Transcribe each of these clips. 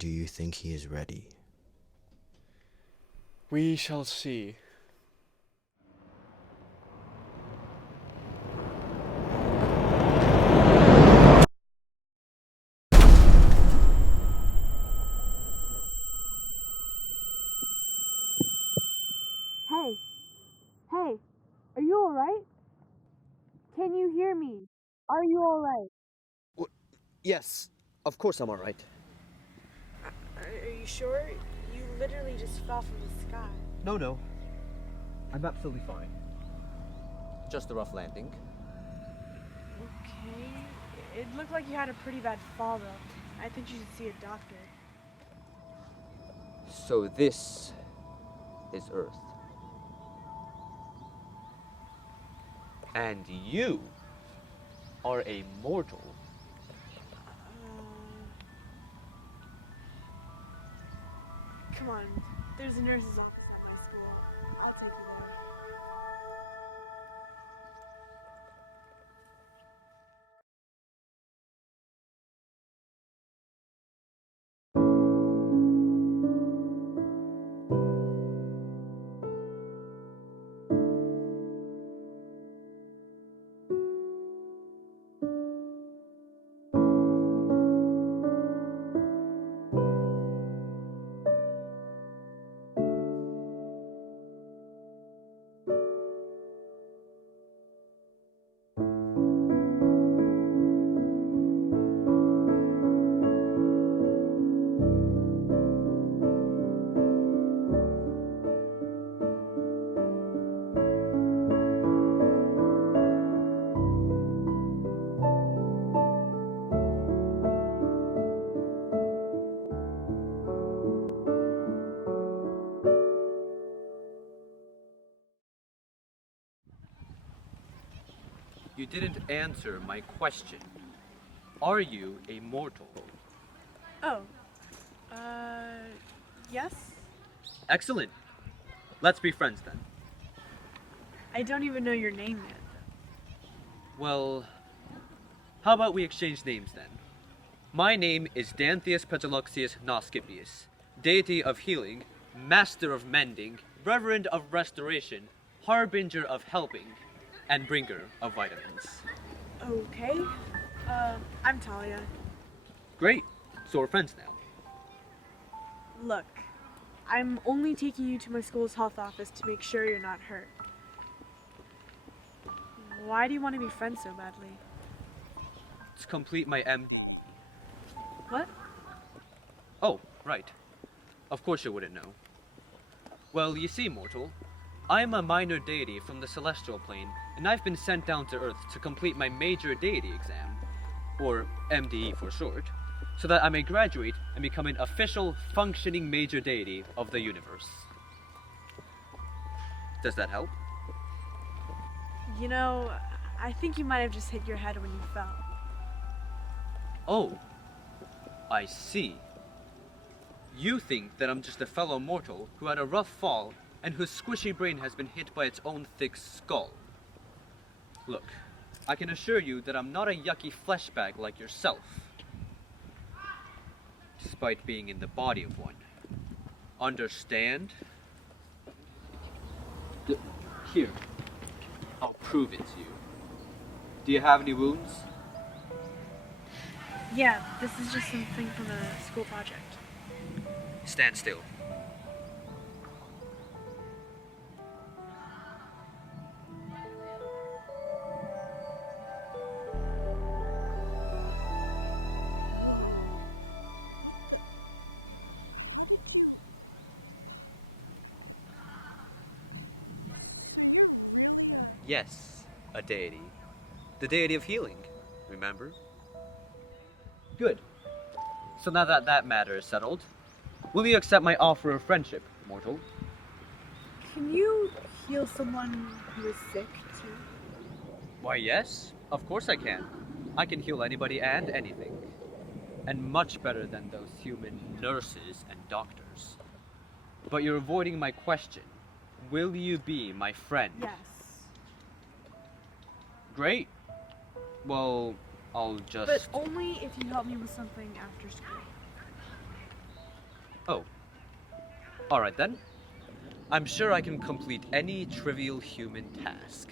Do you think he is ready? We shall see. Hey, hey, are you alright? Can you hear me? Are you alright? Yes, of course I'm alright. Are you sure? You literally just fell from the sky. No. I'm absolutely fine. Just a rough landing. Okay. It looked like you had a pretty bad fall, though. I think you should see a doctor. So this is Earth. And you are a mortal. Come on. There's a nurse's office at my school. I'll take you there. You didn't answer my question. Are you a mortal? Oh. Yes? Excellent. Let's be friends then. I don't even know your name yet. Well, how about we exchange names then? My name is Danthius Petroluxius Noscipius, deity of healing, master of mending, reverend of restoration, harbinger of helping, and bringer of vitamins. Okay. I'm Talia. Great, so we're friends now. Look, I'm only taking you to my school's health office to make sure you're not hurt. Why do you want to be friends so badly? To complete my MD. What? Oh, right. Of course you wouldn't know. Well, you see, mortal, I'm a minor deity from the celestial plane, and I've been sent down to Earth to complete my major deity exam, or MDE for short, so that I may graduate and become an official, functioning major deity of the universe. Does that help? You know, I think you might have just hit your head when you fell. Oh, I see. You think that I'm just a fellow mortal who had a rough fall and whose squishy brain has been hit by its own thick skull. Look, I can assure you that I'm not a yucky flesh bag like yourself, despite being in the body of one. Understand? Here, I'll prove it to you. Do you have any wounds? Yeah, this is just something from a school project. Stand still. Yes, a deity. The deity of healing, remember? Good. So now that that matter is settled, will you accept my offer of friendship, mortal? Can you heal someone who is sick, too? Why, yes. Of course I can. I can heal anybody and anything. And much better than those human nurses and doctors. But you're avoiding my question. Will you be my friend? Yes. Great. Well, I'll just... But only if you help me with something after school. Oh, alright then. I'm sure I can complete any trivial human task.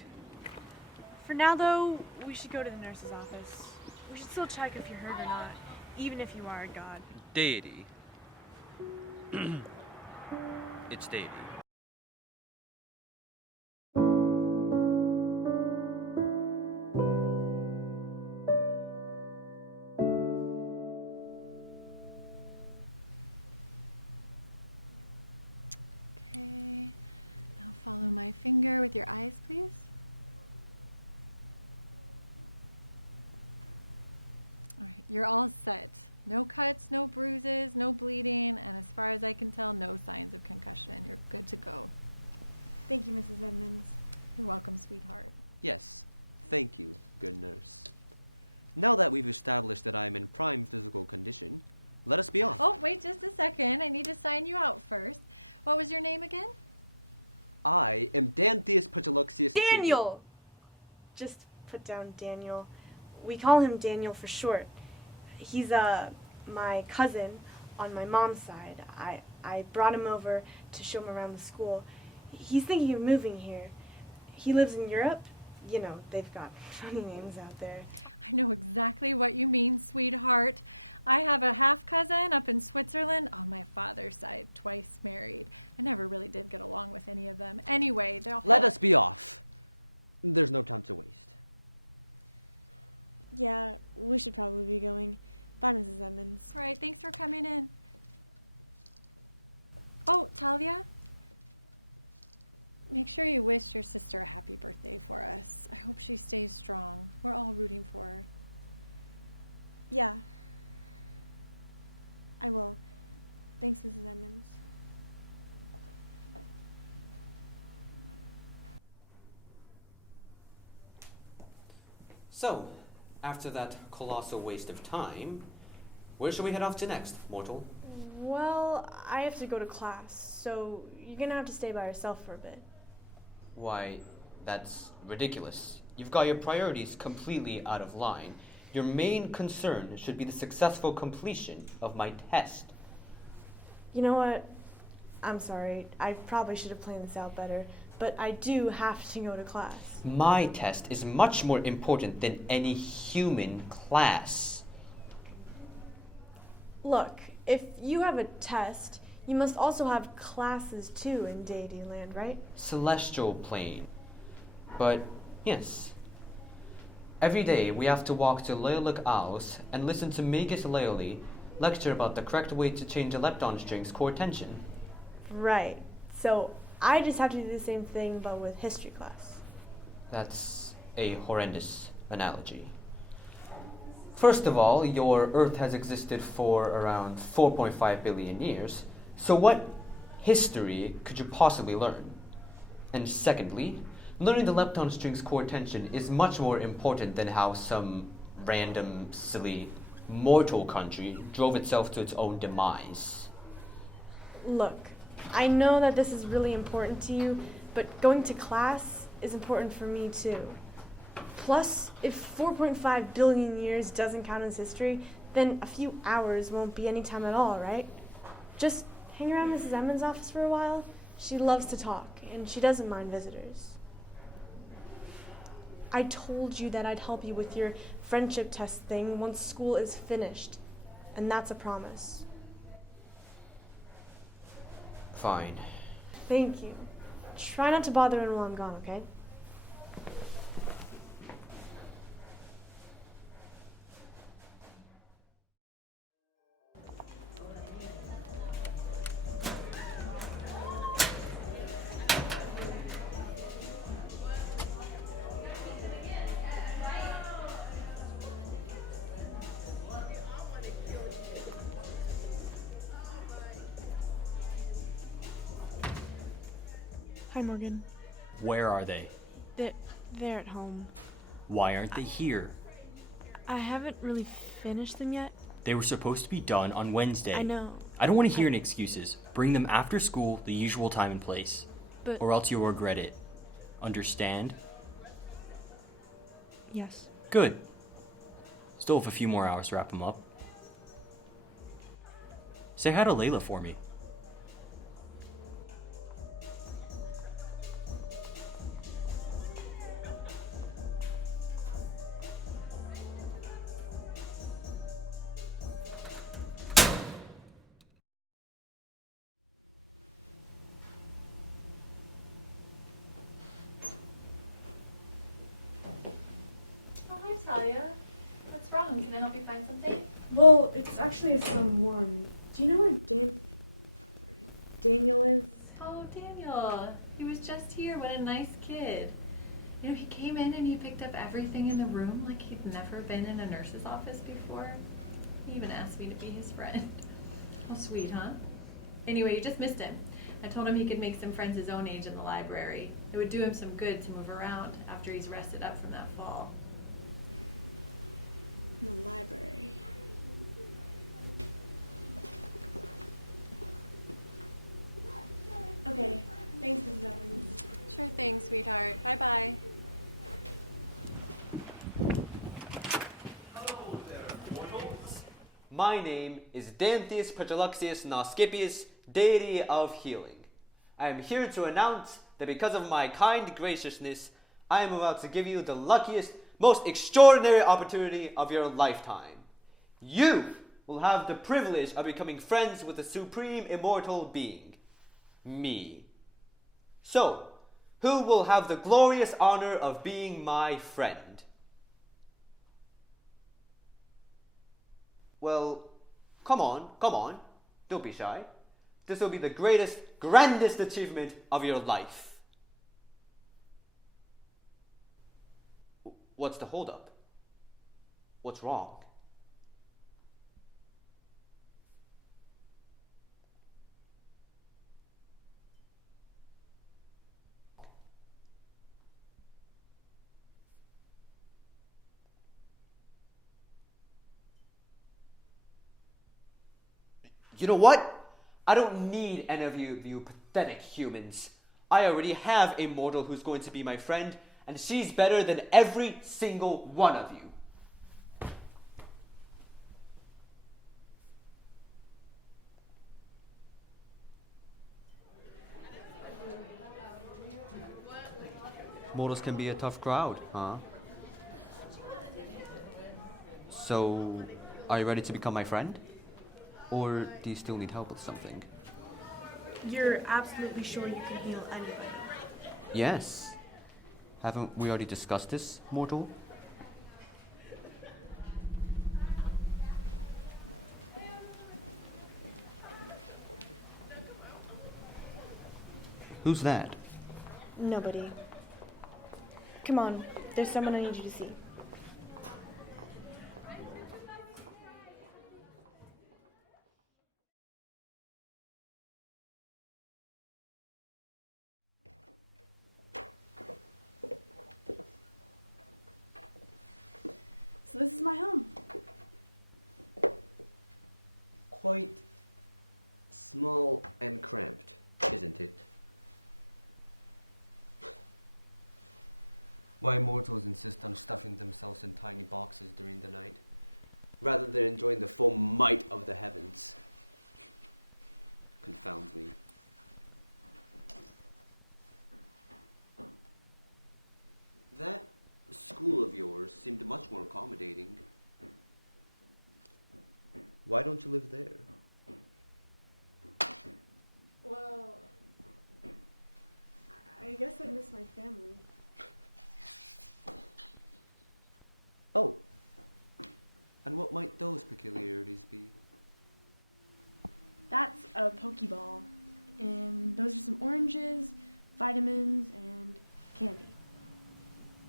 For now, though, we should go to the nurse's office. We should still check if you're hurt or not, even if you are a god. Deity. It's Deity. Now that we've established that I'm in prime physical condition, let us be off. Oh, wait just a second. I need to sign you out first. What was your name again? I am Deity. Daniel! Just put down Daniel. We call him Daniel for short. He's my cousin on my mom's side. I brought him over to show him around the school. He's thinking of moving here. He lives in Europe. You know, they've got funny names out there. I know exactly what you mean, sweetheart. I have a half cousin up in Switzerland on my father's side, twice married. I never really did get along with any of them. Anyway, don't Let us be off. There's no problem. Yeah, we should probably be going. Alright, thanks for coming in. Oh, Talia? Make sure you wish your sister a happy birthday for us. I hope she stays strong. We're all rooting for her. Yeah. I will. Thanks for the news. So, after that colossal waste of time, where shall we head off to next, mortal? Well, I have to go to class, so you're gonna have to stay by yourself for a bit. Why, that's ridiculous. You've got your priorities completely out of line. Your main concern should be the successful completion of my test. You know what? I'm sorry. I probably should have planned this out better, but I do have to go to class. My test is much more important than any human class. Look, if you have a test, you must also have classes too in Deity Land, right? Celestial plane. But, yes. Every day we have to walk to Leolic Isles and listen to Magus Leoli lecture about the correct way to change a lepton string's core tension. Right. So I just have to do the same thing but with history class. That's a horrendous analogy. First of all, your Earth has existed for around 4.5 billion years, so what history could you possibly learn? And secondly, learning the lepton string's core tension is much more important than how some random, silly, mortal country drove itself to its own demise. Look, I know that this is really important to you, but going to class is important for me too. Plus, if 4.5 billion years doesn't count as history, then a few hours won't be any time at all, right? Just hang around Mrs. Emmons' office for a while. She loves to talk, and she doesn't mind visitors. I told you that I'd help you with your friendship test thing once school is finished, and that's a promise. Fine. Thank you. Try not to bother anyone while I'm gone, okay? Hi, Morgan. Where are they? They're at home. Why aren't they here? I haven't really finished them yet. They were supposed to be done on Wednesday. I know. I don't want to hear any excuses. Bring them after school, the usual time and place. But Or else you'll regret it. Understand? yes. Good. Still have a few more hours to wrap them up. Say hi to Layla for me. help you find something? Well, it's actually a someone. Do you know what David is? Oh, Daniel. He was just here. What a nice kid. You know, he came in and he picked up everything in the room like he'd never been in a nurse's office before. He even asked me to be his friend. How sweet, huh? Anyway, you just missed him. I told him he could make some friends his own age in the library. It would do him some good to move around after he's rested up from that fall. My name is Dantheus Petroluxius Noscipius, Deity of Healing. I am here to announce that because of my kind graciousness, I am about to give you the luckiest, most extraordinary opportunity of your lifetime. You will have the privilege of becoming friends with the supreme immortal being, me. So, who will have the glorious honor of being my friend? Well, come on. Don't be shy. This will be the greatest, grandest achievement of your life. What's the holdup? What's wrong? You know what? I don't need any of you pathetic humans. I already have a mortal who's going to be my friend, and she's better than every single one of you. Mortals can be a tough crowd, huh? So, are you ready to become my friend? Or do you still need help with something? You're absolutely sure you can heal anybody? Yes. Haven't we already discussed this, mortal? Who's that? Nobody. Come on, there's someone I need you to see.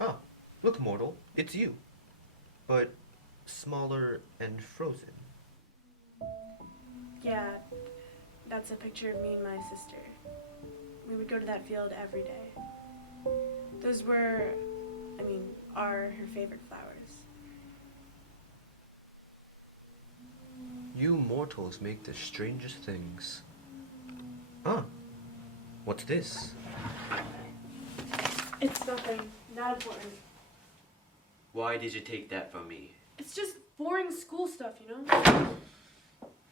Ah, look, mortal, it's you. But smaller and frozen. Yeah, that's a picture of me and my sister. We would go to that field every day. Those are her favorite flowers. You mortals make the strangest things. Ah, what's this? It's nothing, not important. Why did you take that from me? It's just boring school stuff, you know?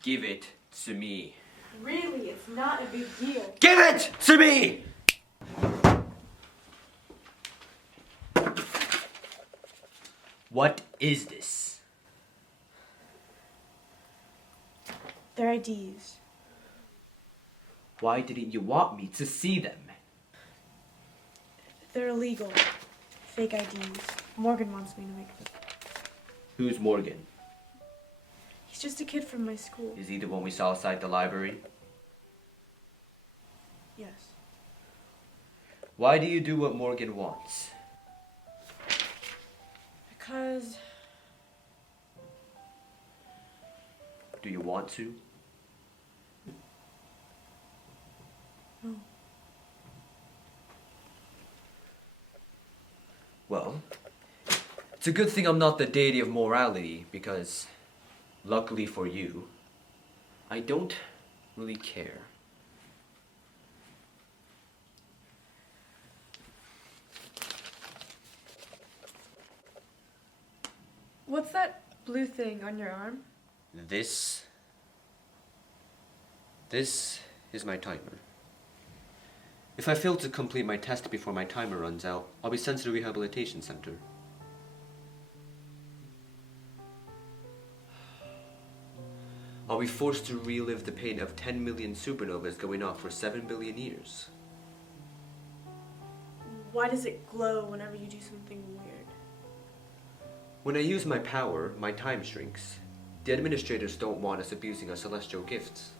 Give it to me. Really, it's not a big deal. Give it to me! What is this? They're IDs. Why didn't you want me to see them? They're illegal. Fake IDs. Morgan wants me to make them. Who's Morgan? He's just a kid from my school. Is he the one we saw outside the library? Yes. Why do you do what Morgan wants? Because... Do you want to? No. Well, it's a good thing I'm not the deity of morality, because, luckily for you, I don't really care. What's that blue thing on your arm? This is my timer. If I fail to complete my test before my timer runs out, I'll be sent to the rehabilitation center. I'll be forced to relive the pain of 10 million supernovas going off for 7 billion years. Why does it glow whenever you do something weird? When I use my power, my time shrinks. The administrators don't want us abusing our celestial gifts.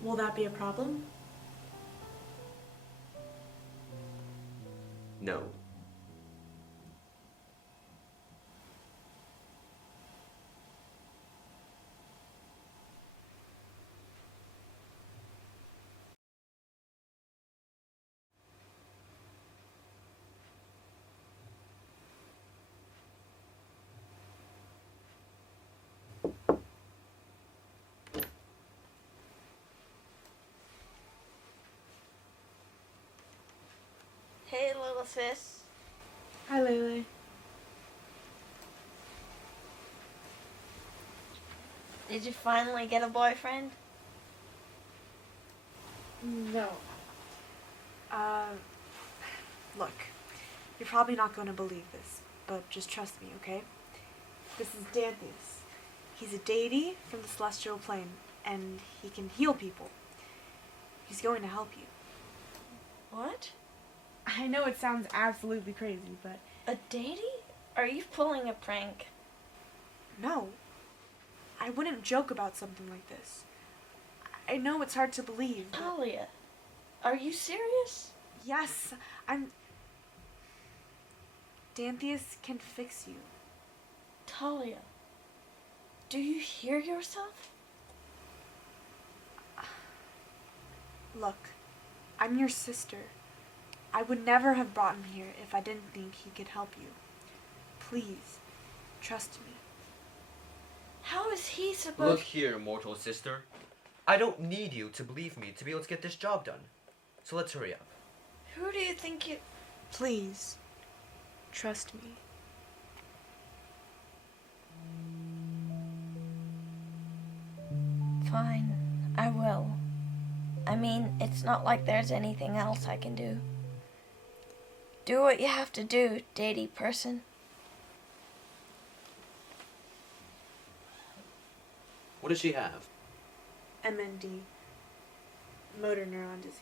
Will that be a problem? No. Hey, little sis. Hi, Lele. Did you finally get a boyfriend? No. Look, you're probably not going to believe this, but just trust me, okay? This is Danthius. He's a deity from the celestial plane, and he can heal people. He's going to help you. What? I know it sounds absolutely crazy, but... A deity? Are you pulling a prank? No. I wouldn't joke about something like this. I know it's hard to believe, but... Talia, are you serious? Yes, I'm... Danthius can fix you. Talia, do you hear yourself? Look, I'm your sister. I would never have brought him here if I didn't think he could help you. Please, trust me. How is he supposed... Look here, mortal sister. I don't need you to believe me to be able to get this job done. So let's hurry up. Who do you think you... Please, trust me. Fine, I will. I mean, it's not like there's anything else I can do. Do what you have to do, deity person. What does she have? MND, motor neuron disease.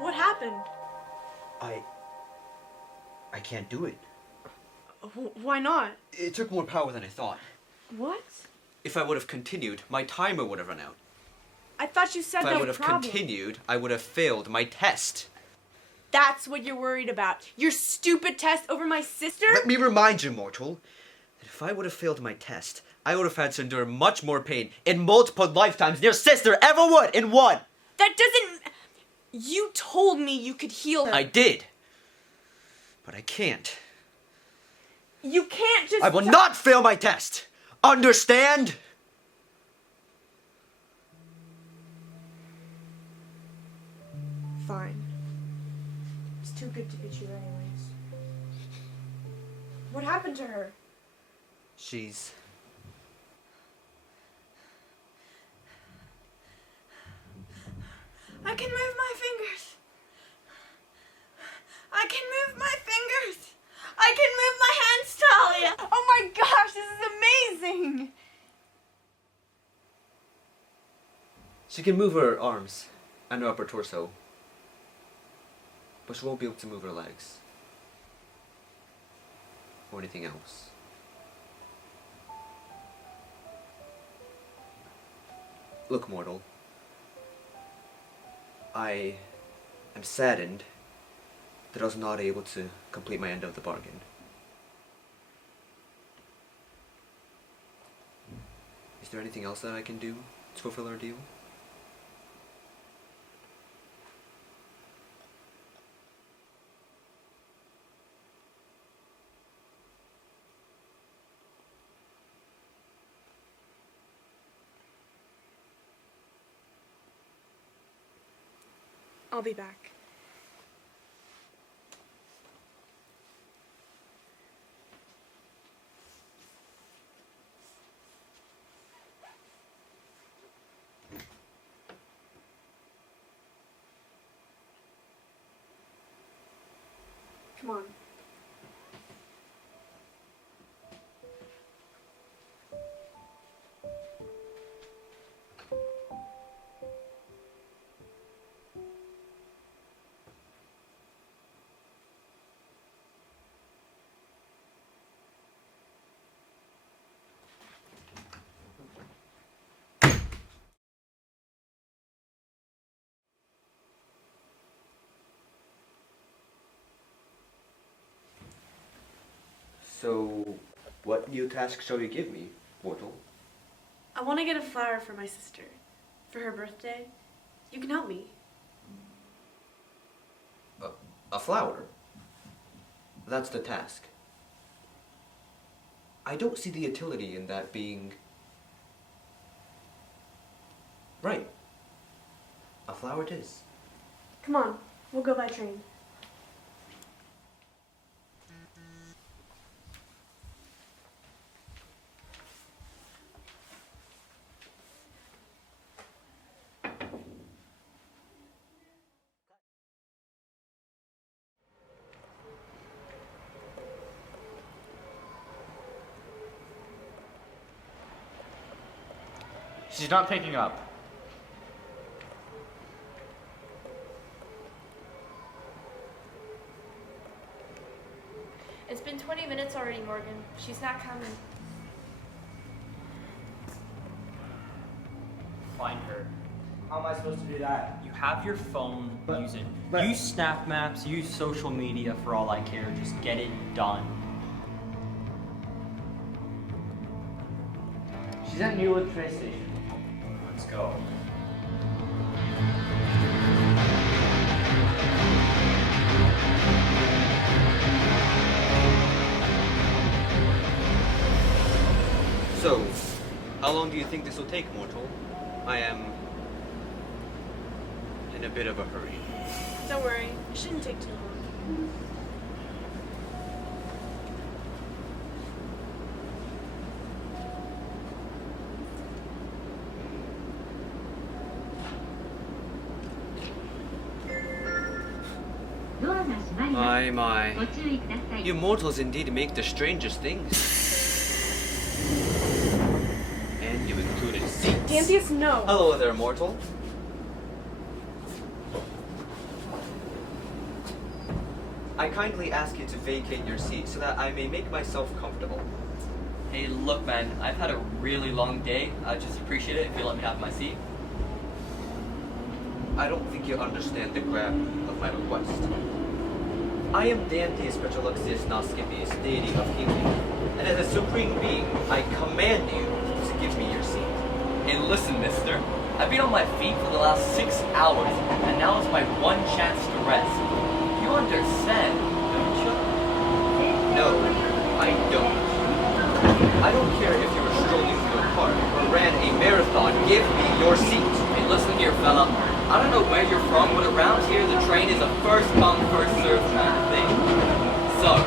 What happened? I can't do it. Why not? It took more power than I thought. What? If I would have continued, my timer would have run out. I thought you said If I no would have problem. continued, I would have failed my test. That's what you're worried about. Your stupid test over my sister? Let me remind you, mortal, that if I would have failed my test, I would have had to endure much more pain in multiple lifetimes than your sister ever would in one. That doesn't... You told me you could heal her. I did. But I can't. You can't just... I will not fail my test. Understand? Fine. It's too good to be true anyways. What happened to her? She's... I can move my She can move her arms and her upper torso, but she won't be able to move her legs or anything else. Look, mortal, I am saddened that I was not able to complete my end of the bargain. Is there anything else that I can do to fulfill our deal? I'll be back. Come on. So, what new task shall you give me, mortal? I want to get a flower for my sister. For her birthday. You can help me. A flower? That's the task. I don't see the utility in that being... Right. A flower it is. Come on. We'll go by train. She's not picking up. It's been 20 minutes already, Morgan. She's not coming. Find her. How am I supposed to do that? You have your phone, But- use it. but- Use snap maps, use social media for all I care. Just get it done. She's at Newwood train station. Let's go. So, how long do you think this will take, mortal? I am in a bit of a hurry. Don't worry. It shouldn't take too long. My. You mortals indeed make the strangest things. And you included seats. Dantius, no. Hello there, mortal. I kindly ask you to vacate your seat so that I may make myself comfortable. Hey, look, man. I've had a really long day. I'd just appreciate it if you let me have my seat. I don't think you understand the gravity of my request. I am Deity Spechaluxius Noscipius, deity of healing, and as a supreme being, I command you to give me your seat. Hey, listen, mister. I've been on my feet for the last 6 hours, and now is my one chance to rest. You understand, don't you? No, I don't. I don't care if you were strolling through a park or ran a marathon. Give me your seat. Hey, listen here, fella. I don't know where you're from, but around here the train is a first come, first served kind of thing. So,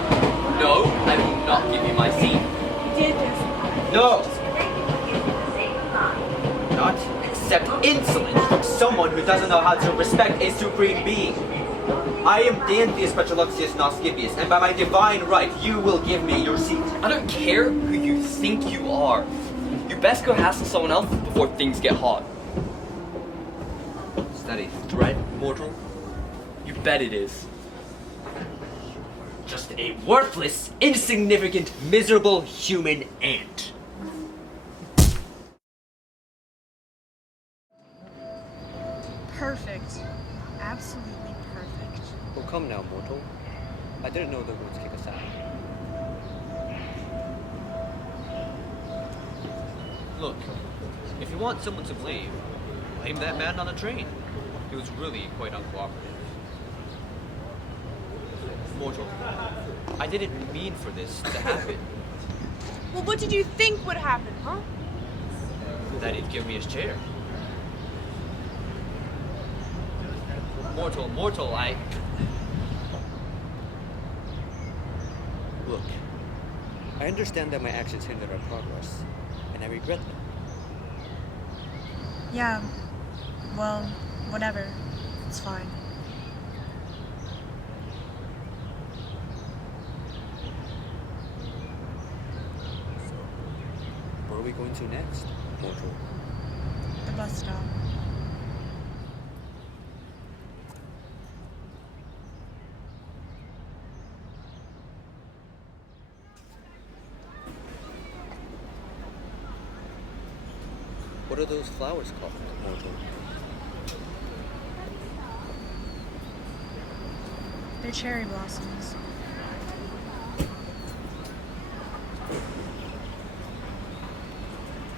no, I will not give you my seat. Dantius. No! Not accept insolence from someone who doesn't know how to respect a supreme being. I am Deity Spechaluxius Noscipius, and by my divine right, you will give me your seat. I don't care who you think you are. You best go hassle someone else before things get hot. that a threat, mortal? You bet it is. Just a worthless, insignificant, miserable human ant. Perfect. Absolutely perfect. Oh, come now, mortal. I didn't know they were going to kick us out. Look, if you want someone to blame that man on the train. He was really quite uncooperative. Mortal, I didn't mean for this to happen. Well, what did you think would happen, huh? That he'd give me his chair. Mortal, I... Look, I understand that my actions hindered our progress, and I regret them. Yeah, well, whatever. It's fine. Where are we going to next, mortal? The bus stop. What are those flowers called, mortal? They're cherry blossoms.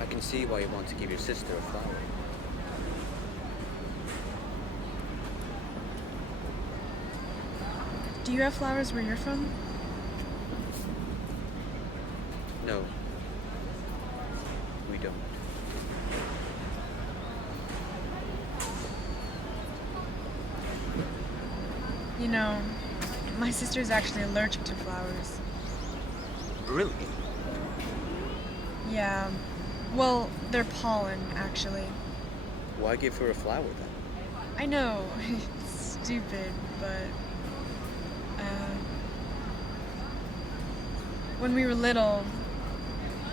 I can see why you want to give your sister a flower. Do you have flowers where you're from? No, we don't. You know, my sister's actually allergic to flowers. Really? Yeah. Well, they're pollen, actually. Why give her a flower then? I know, it's stupid, but... when we were little,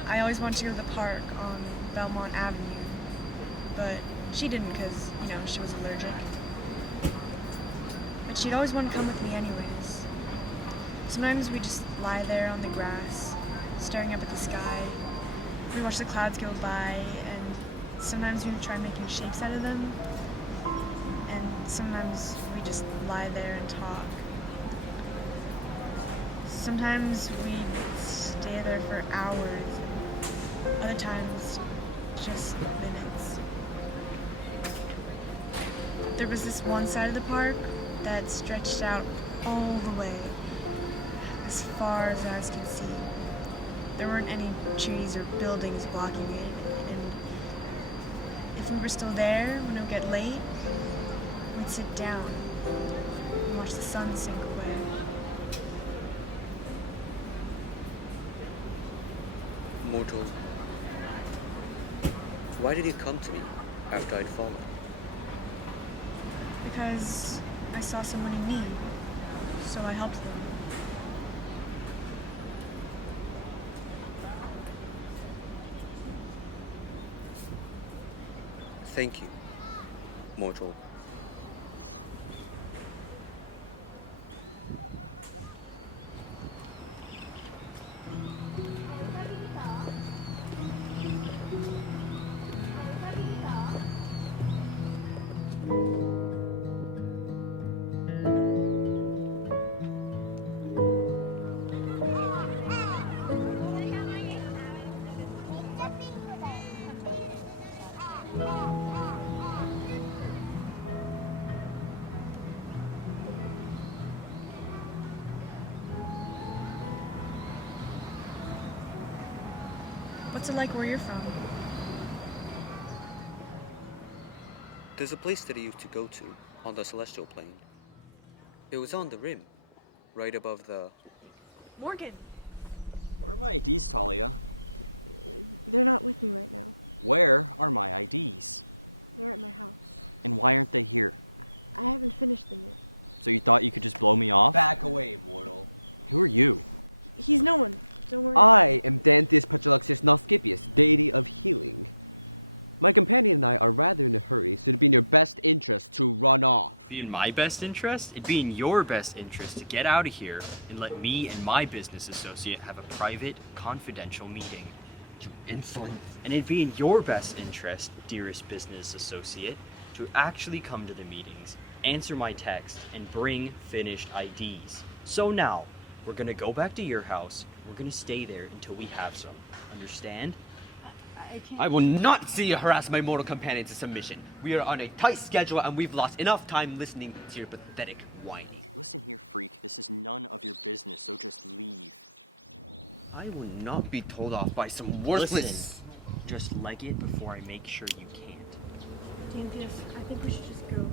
I always wanted to go to the park on Belmont Avenue, but she didn't because, you know, she was allergic. But she'd always want to come with me anyways. Sometimes we just lie there on the grass, staring up at the sky. We watch the clouds go by, and sometimes we try making shapes out of them. And sometimes we just lie there and talk. Sometimes we'd stay there for hours, other times just minutes. There was this one side of the park that stretched out all the way, as far as eyes could see. There weren't any trees or buildings blocking it, and if we were still there when it would get late, we'd sit down and watch the sun sink away. Mortal, why did you come to me after I'd fallen? Because I saw someone in need, so I helped them. Thank you, mortal. What's it like where you're from? There's a place that I used to go to on the celestial plane. It was on the rim, right above the... Morgan! Where are my IDs? And why aren't they here? So you thought you could just blow me off? Who are you? I am Deity lascivious deity of healing. My companion and I are rather in a hurry, and in your best interest to Be in my best interest? It'd be in your best interest to get out of here and let me and my business associate have a private, confidential meeting. You insolent. And it'd be in your best interest, dearest business associate, to actually come to the meetings, answer my text, and bring finished IDs. So now, we're gonna go back to your house. We're gonna stay there until we have some. Understand? I will not see you harass my mortal companion to submission. We are on a tight schedule and we've lost enough time listening to your pathetic whining. I will not be told off by some worthless... Listen, just leg it before I make sure you can't. Dantius, I think we should just go.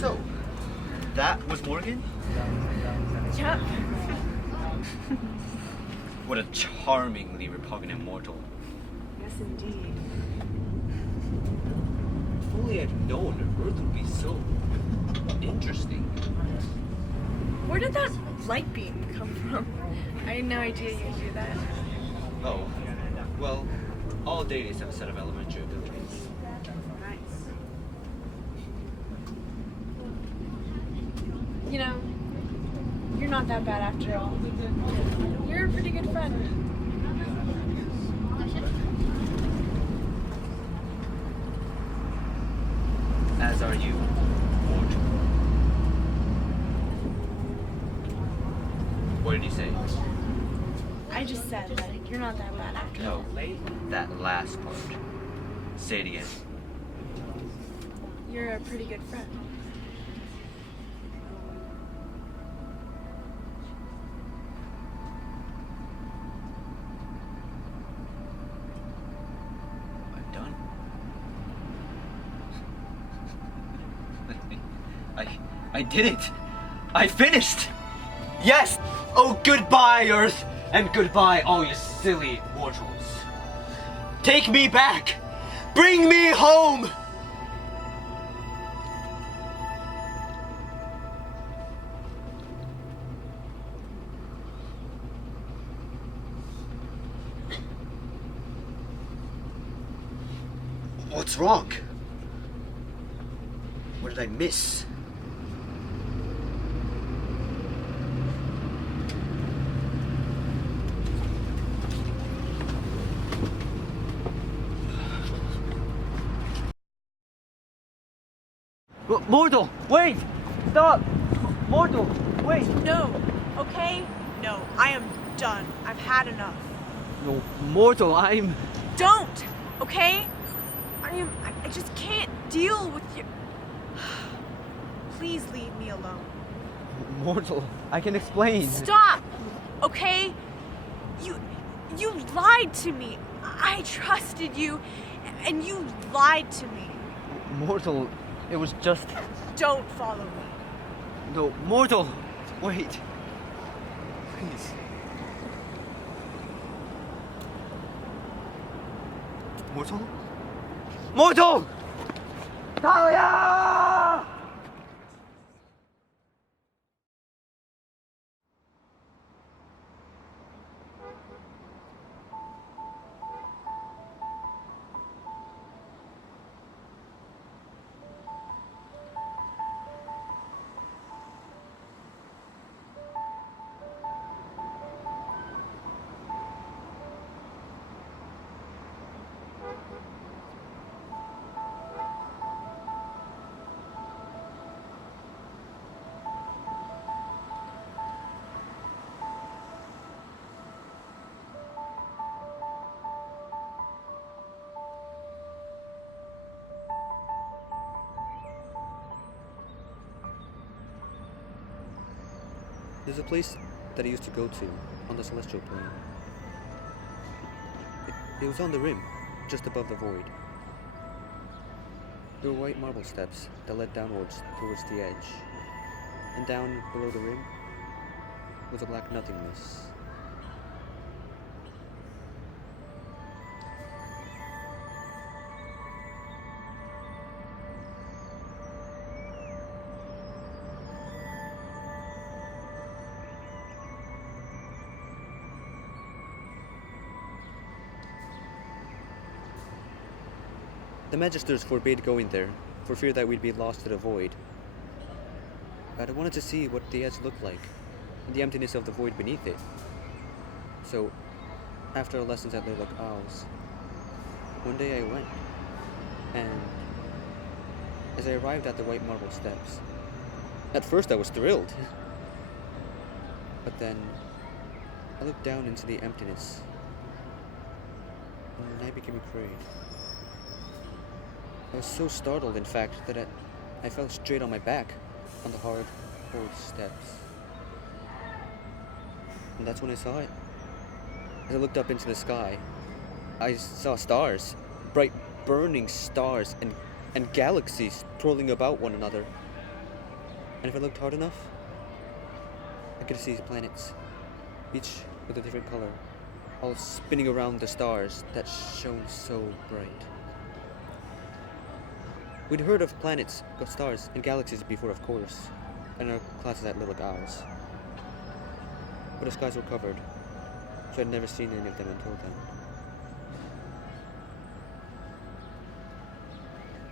So, that was Morgan? Yep. What a charmingly repugnant mortal. Yes, indeed. If only I'd known Earth would be so interesting. Where did that light beam come from? I had no idea you could do that. Oh, well, all deities have a set of elementary abilities. Nice. You know, you're not that bad after all. You're a pretty good friend. As are you, mortal. What did you say? I just said that you're not that bad after all. No, that last part. Say it again. You're a pretty good friend. I'm done. I did it! I finished! Yes! Oh, goodbye, Earth! And goodbye, all you silly mortals. Take me back! Bring me home! What's wrong? What did I miss? Mortal, wait! Stop! Mortal, wait! No, okay? No, I am done. I've had enough. No, Mortal, I'm... Don't, okay? I just can't deal with you. Please leave me alone. Mortal, I can explain. Stop, okay? You lied to me. I trusted you, and you lied to me. Mortal, it was just... Don't follow me. No, Mortal, wait. Please. Mortal? Mortal! Talia! There's a place that I used to go to on the celestial plane. It was on the rim, just above the void. There were white marble steps that led downwards towards the edge, and down below the rim was a black nothingness. The Magisters forbade going there, for fear that we'd be lost to the void. But I wanted to see what the edge looked like, and the emptiness of the void beneath it. So, after our lessons at Lilac Owls, one day I went, and as I arrived at the white marble steps, at first I was thrilled. But then, I looked down into the emptiness, and I became afraid. I was so startled, in fact, that I fell straight on my back on the hard, cold steps. And that's when I saw it. As I looked up into the sky, I saw stars, bright burning stars, and galaxies twirling about one another. And if I looked hard enough, I could see planets, each with a different color, all spinning around the stars that shone so bright. We'd heard of planets, stars, and galaxies before, of course, in our classes at Lilac Owls. But the skies were covered, so I'd never seen any of them until then.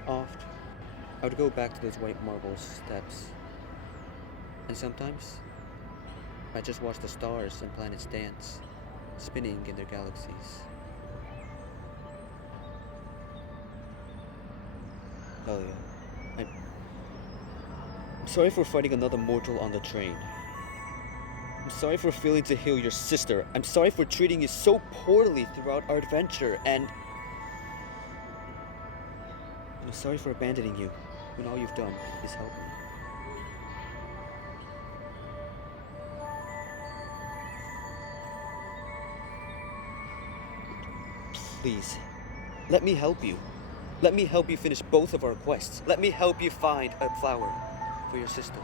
Oft, I would go back to those white marble steps, and sometimes I'd just watch the stars and planets dance, spinning in their galaxies. Elia, I'm sorry for fighting another mortal on the train. I'm sorry for failing to heal your sister. I'm sorry for treating you so poorly throughout our adventure, and I'm sorry for abandoning you when all you've done is help me. Please, let me help you. Let me help you finish both of our quests. Let me help you find a flower for your sister.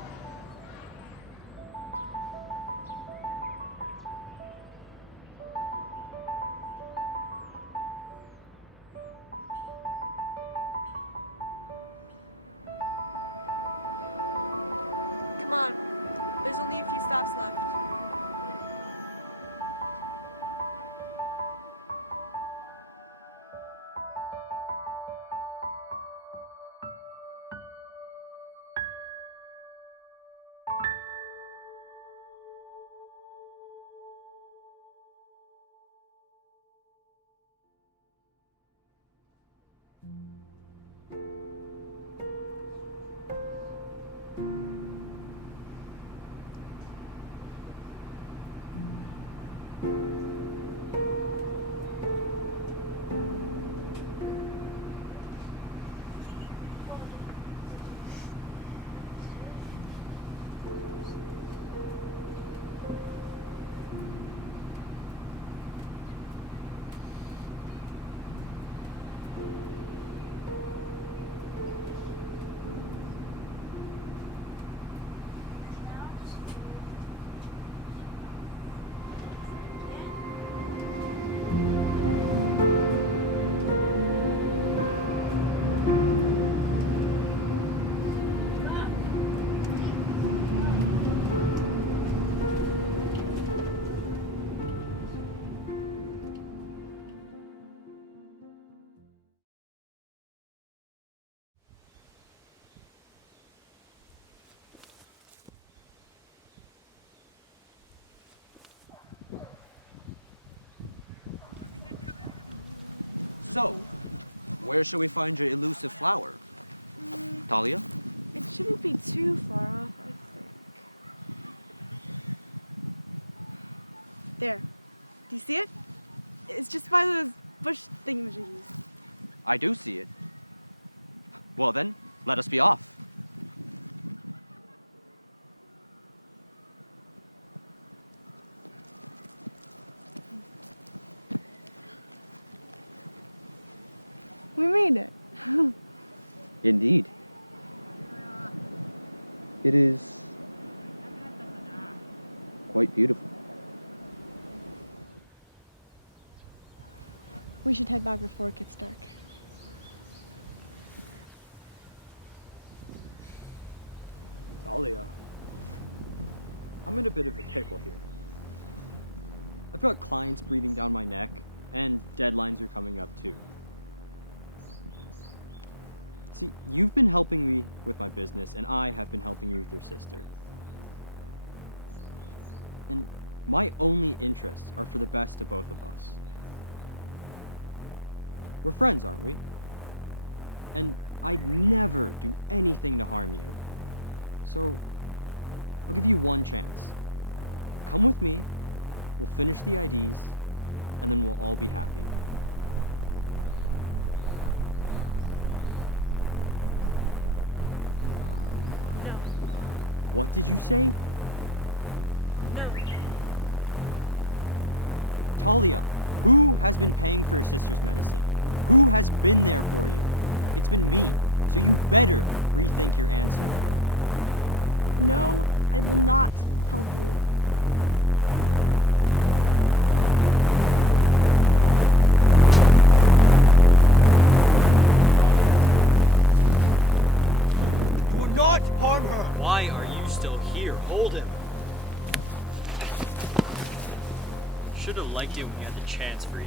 Why are you still here? Hold him. Should have liked it when you had the chance, freak.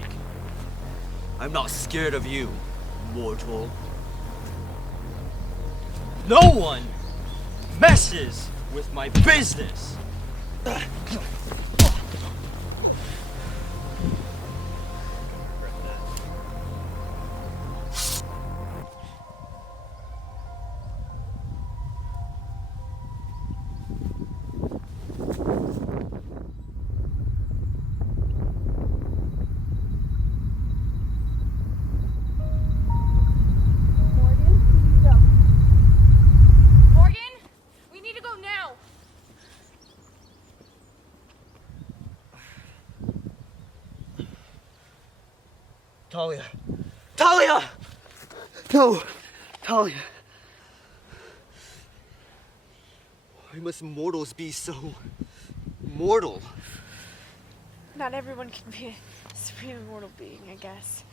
I'm not scared of you, mortal. No one messes with my business. Morgan, we need to go now. Talia! Talia! No! Talia! Why must mortals be so mortal? Not everyone can be a supreme immortal being, I guess.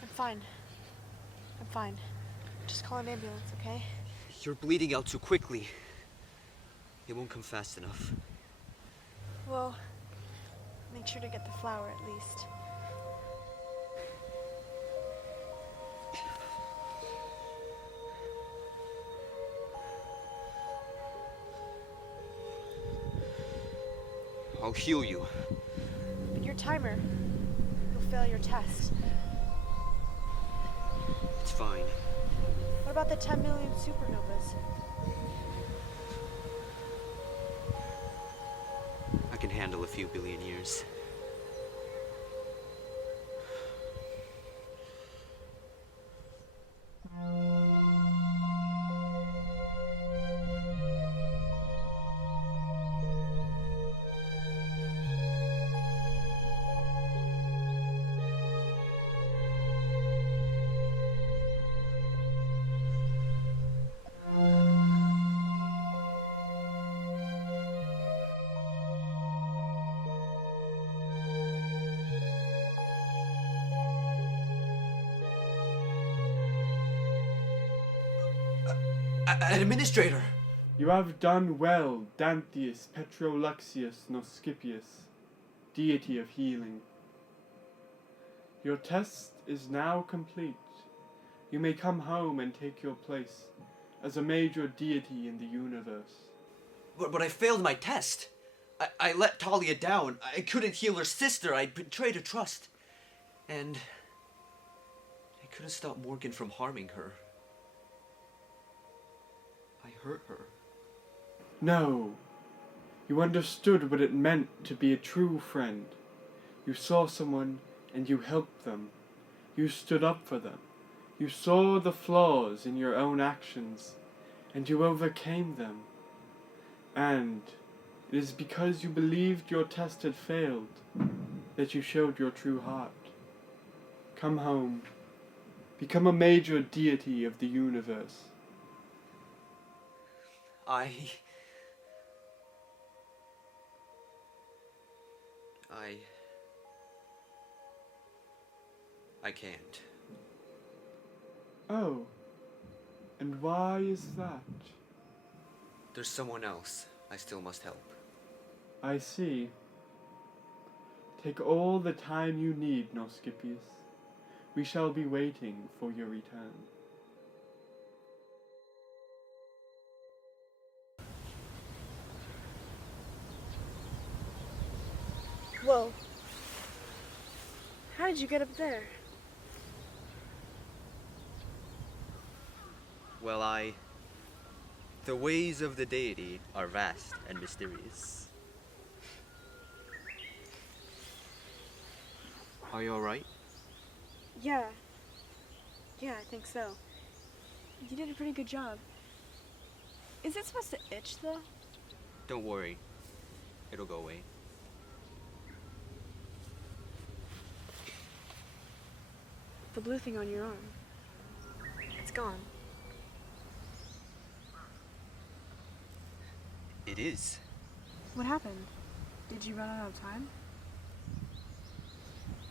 I'm fine. I'm fine. Just call an ambulance, okay? You're bleeding out too quickly. It won't come fast enough. Well, make sure to get the flower at least. I'll heal you. But your timer, you'll fail your test. It's fine. What about the 10 million supernovas? I can handle a few billion years. Administrator! You have done well, Dantius Petroluxius Noscipius, deity of healing. Your test is now complete. You may come home and take your place as a major deity in the universe. But I failed my test. I let Talia down. I couldn't heal her sister. I betrayed her trust. And I couldn't stop Morgan from harming her. I hurt her. No. You understood what it meant to be a true friend. You saw someone and you helped them. You stood up for them. You saw the flaws in your own actions and you overcame them. And it is because you believed your test had failed that you showed your true heart. Come home. Become a major deity of the universe. I can't. Oh. And why is that? There's someone else I still must help. I see. Take all the time you need, Noscipius. We shall be waiting for your return. Whoa. How did you get up there? Well, the ways of the deity are vast and mysterious. Are you alright? Yeah. Yeah, I think so. You did a pretty good job. Is it supposed to itch, though? Don't worry. It'll go away. The blue thing on your arm. It's gone. It is. What happened? Did you run out of time?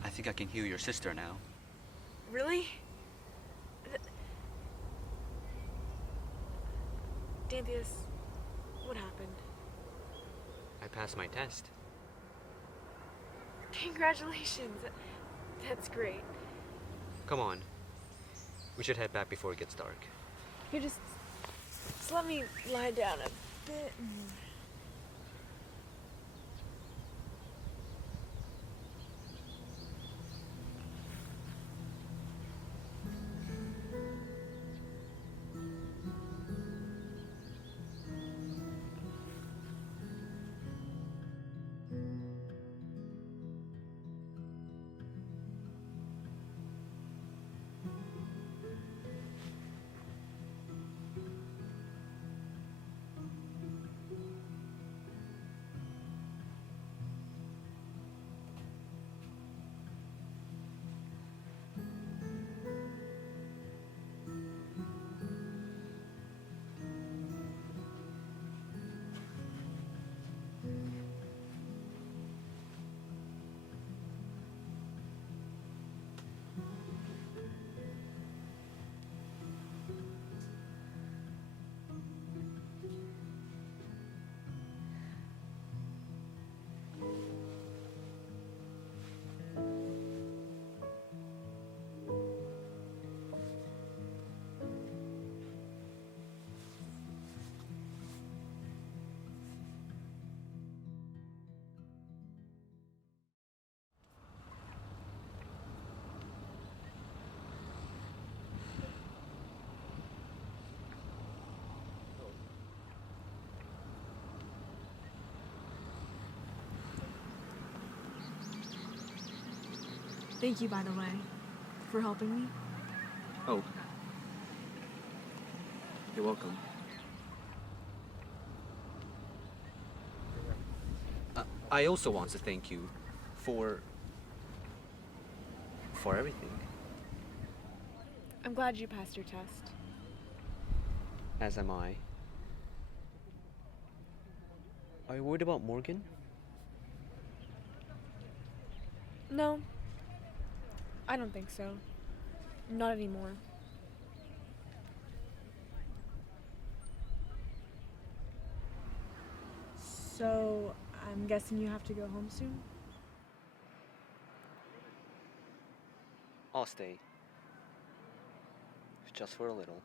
I think I can heal your sister now. Really? Dantius, what happened? I passed my test. Congratulations. That's great. Come on. We should head back before it gets dark. You just let me lie down a bit. Thank you, by the way, for helping me. Oh. You're welcome. I also want to thank you for everything. I'm glad you passed your test. As am I. Are you worried about Morgan? No, I don't think so. Not anymore. So, I'm guessing you have to go home soon? I'll stay. Just for a little.